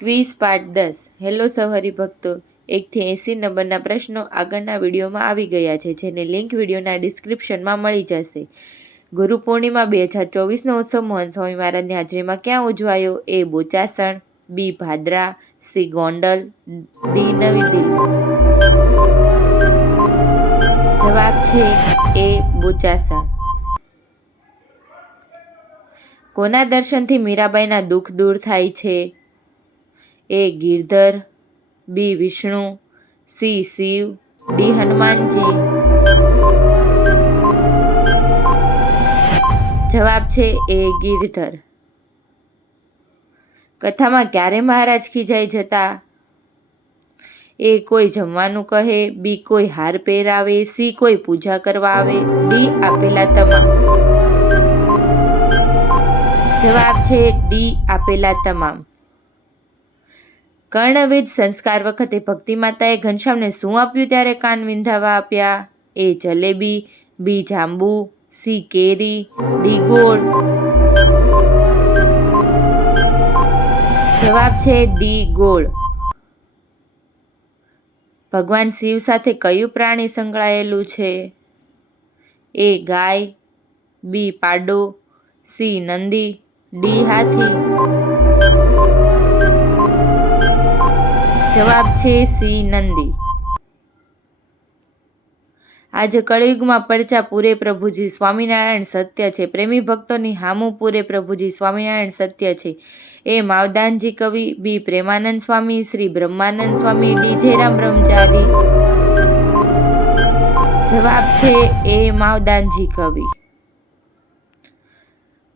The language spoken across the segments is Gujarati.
ક્વિઝ પાર્ટ દસ. હેલો સવારી ભક્તો એકથી એંસી નંબરના પ્રશ્નો આગળના વિડીયોમાં આવી ગયા છે, જેની લિંક વિડીયોના ડિસ્ક્રિપ્શનમાં મળી જશે. ગુરુ પૂર્ણિમા બે હજાર ચોવીસનો ઉત્સવ મોહન સ્વામી મહારાજની હાજરીમાં ક્યાં ઉજવાયો? A Bochasan, B Bhadra, C Gondal, D Navi Delhi. જવાબ છે એ બોચાસણ. કોના દર્શનથી મીરાબાઈના દુઃખ દૂર થાય છે? A Girdhar, B Vishnu, C Shiv, D Hanumanji. જવાબ છે એ ગિરધર. કથામાં ક્યારે મહારાજ ખીજાઈ જતા? એ કોઈ જમવાનું કહે, બી કોઈ હાર પહેરાવે, સી કોઈ પૂજા કરવા આવે, ડી આપેલા તમામ. જવાબ છે ડી આપેલા તમામ. કર્ણવેદ સંસ્કાર વખતે ભક્તિ માતાએ ઘનશ્યામને શું આપ્યું ત્યારે કાન વિંધાવા આપ્યા? એ જલેબી, બી જાંબુ, સી કેરી, ડી ગોળ. જવાબ છે ડી ગોળ. ભગવાન શિવ સાથે કયું પ્રાણી સંકળાયેલું છે? એ ગાય, બી પાડો, સી નંદી, ડી હાથી. જવાબ છે સી, નંદી. આજે કળિયુગમાં પડચા પૂરે પ્રભુજી સ્વામિનારાયણ સત્ય છે. પ્રેમી ભક્તોની હામું પૂરે પ્રભુજી સ્વામિનારાયણ સત્ય છે. એ માવદાનજી કવિ બી પ્રેમાનંદ સ્વામી, શ્રી બ્રહ્માનંદ સ્વામી, ડી જયરામ બ્રહ્મચારી. જવાબ છે એ માવદાનજી કવિ.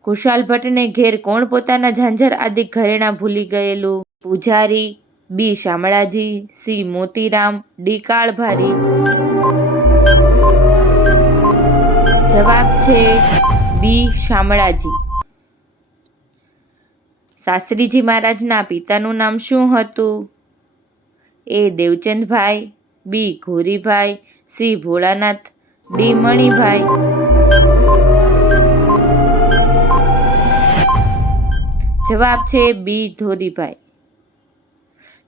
કુશાલ ભટ્ટને ઘેર કોણ પોતાના ઝાંઝર આદિ ઘરેણા ભૂલી ગયેલું? પૂજારી B Shamlaji, C Motiram, D Kalbhari. જવાબ છે બી શામળાજી. શાસ્ત્રીજી મહારાજના પિતાનું નામ શું હતું? A Devchandbhai, B Ghoribhai, C Bholanath, D Manibhai. જવાબ છે બી ધોરીભાઈ.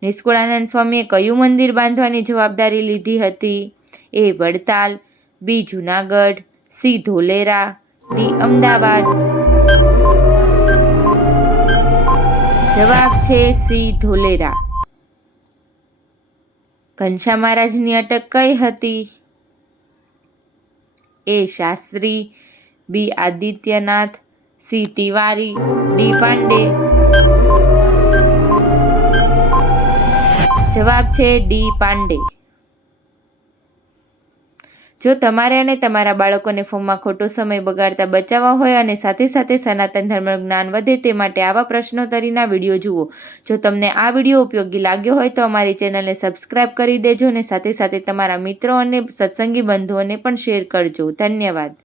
નિષ્કુળાનંદ સ્વામીએ કયું મંદિર બાંધવાની જવાબદારી લીધી હતી? A Vadtal, B Junagadh, C Dholera, D Ahmedabad. જવાબ છે સી ધોલેરા. ઘનશ્યા મહારાજની અટક કઈ હતી? A Shastri, B Adityanath, C Tiwari, D Pandey. જવાબ છે ડી પાંડે. જો તમારે અને તમારા બાળકોને ફોર્મમાં ખોટો સમય બગાડતા બચાવવા હોય અને સાથે સાથે સનાતન ધર્મનું જ્ઞાન વધે તે માટે આવા પ્રશ્નોત્તરીના વીડિયો જુઓ. જો તમને આ વીડિયો ઉપયોગી લાગ્યો હોય તો અમારી ચેનલને સબસ્ક્રાઇબ કરી દેજો અને સાથે સાથે તમારા મિત્રો અને સત્સંગી બંધુઓને પણ શેર કરજો. ધન્યવાદ.